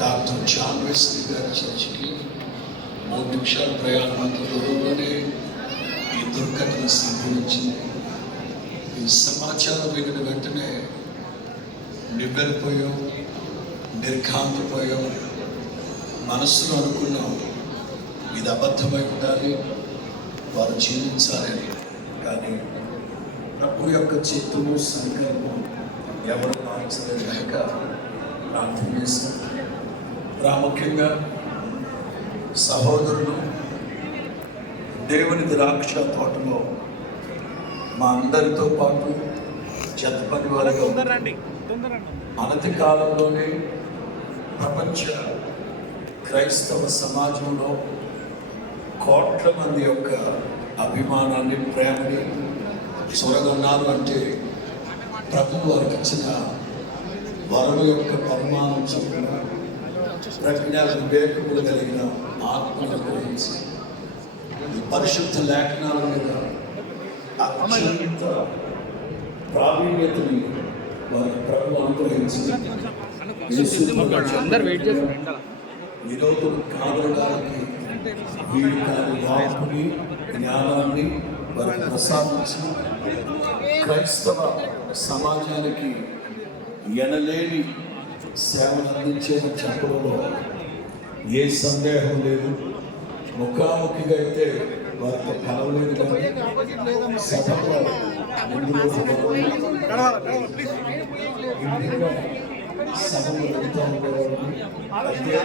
Doctor John Wesley గారి చర్చికి 3 నిమిషాల ప్రయాణం దూరంలోనే ఈ దుర్ఘటన సంభవించింది. ఈ సమాచారం వినిన వెంటనే నివ్వెరపోయాం, నిర్ఘాంతపోయాం. మనస్సులో అనుకున్నాం, ఇది అబద్ధమై ఉండాలి, వారు జీవించాలని. కానీ ప్రభు యొక్క చిత్తము సంకల్పం ఎవరు మార్చలేదు కనుక ప్రార్థన చేస్తాం. ప్రాముఖ్యంగా సహోదరులు దేవుని ద్రాక్ష తోటలో మా అందరితో పాటు జతపని వారిగా అనతి కాలంలోనే ప్రపంచ క్రైస్తవ సమాజంలో కోట్ల మంది యొక్క అభిమానాన్ని, ప్రేమని చూరగొన్నారు. అంటే ప్రభు వారికి ఇచ్చిన వరము యొక్క పరిమాణం చొప్పున ప్రజ్ఞా వివేకములు కలిగిన ఆత్మను గ్రహించి ఈ పరిశుద్ధ లేఖనాల మీద అత్యంత ప్రావీణ్యతని వారికి ప్రభు అనుగ్రహించి విరోధులు కాదడానికి వీరి కాని వాపుని, జ్ఞానాన్ని వారికి ప్రసాదించి క్రైస్తవ సమాజానికి ఎనలేని సేవలు అందించేది చెప్పడంలో ఏ సందేహం లేదు. ముఖాముఖిగా అయితే వారితో కలవలేదు, కానీ సభలో సభలో వెళ్తూ ఉండేవాళ్ళు. అయితే